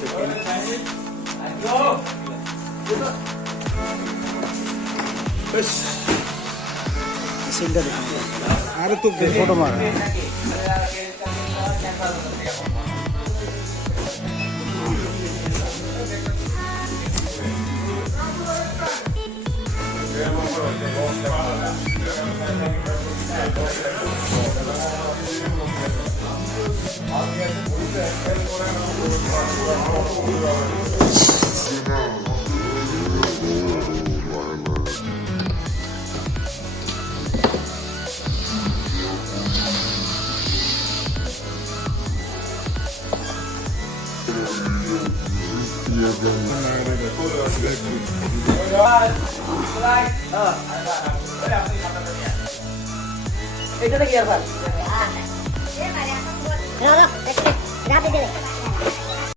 masukin. Bes. Singgah di kamera. Ada tuh foto mana? Itu lagi ya, Pak? No, no, lihat ini.